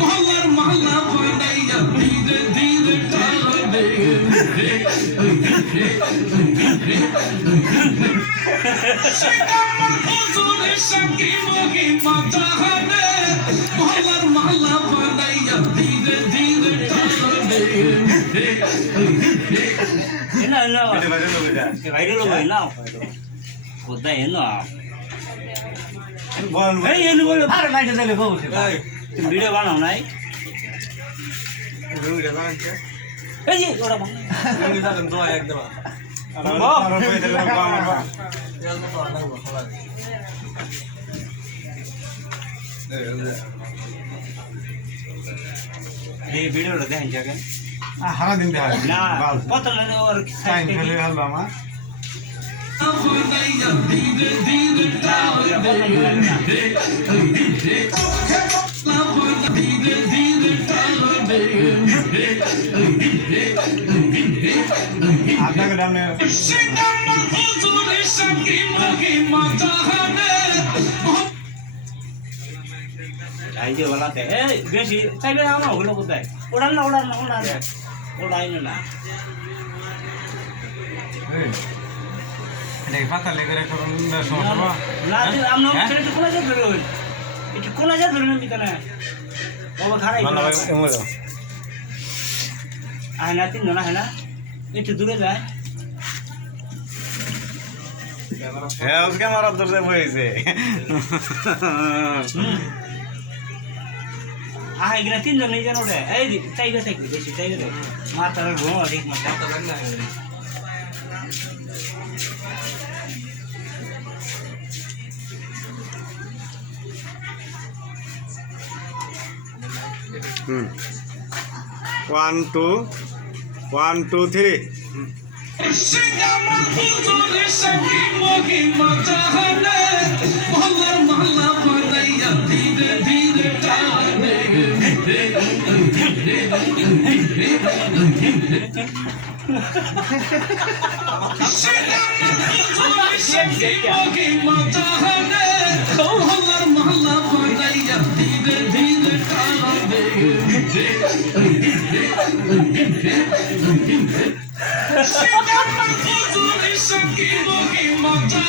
মহল্লার মহল্লা পড়াই ধীরে ধীরে ঠালো দে মহল্লার মহল্লা পড়াই ধীরে ধীরে ঠালো দে না না ভাইরাল হবে না কোথায় না বল ভাই এনে বল। আরে মাইটা দিলে বল। বলছে ভিডিও বানাও নাই এই যে ওরা বানাও। এই ভিডিওটা দেখেন যাকে হারা দিন দেখা না কত লাগে ওর টাইম ফেলে হলো আমার বানাইয়া আপনাকে এই যে বলাতে এই বেশি চাইলে আমার হলো কোথায় ওড়ান না ওড়ান না ওড়ান ওড়াই না এটা পাতা লেগে রেখে সমস্যা না আয় না তিন না হয় না? একটু দূরে যায়। হ্যাঁ ওকে মারার দরজা আহ এখানে তিনজন নেই জানো রে এই চাইবে থাকবি বেশি চাইবে মাথার ঘুমো ঠিক মাথা। One two one two three cinema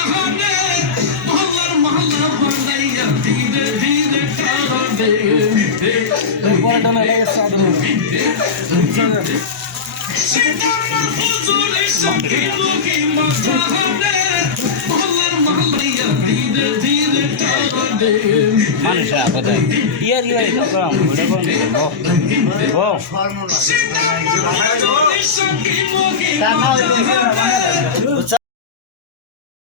হানে মহল্লার মহল্লা বানাইয়া ধীরে ধীরে মানুষরা কোথায় ইয়ার ইয়ার করাম ঘুরে কোন?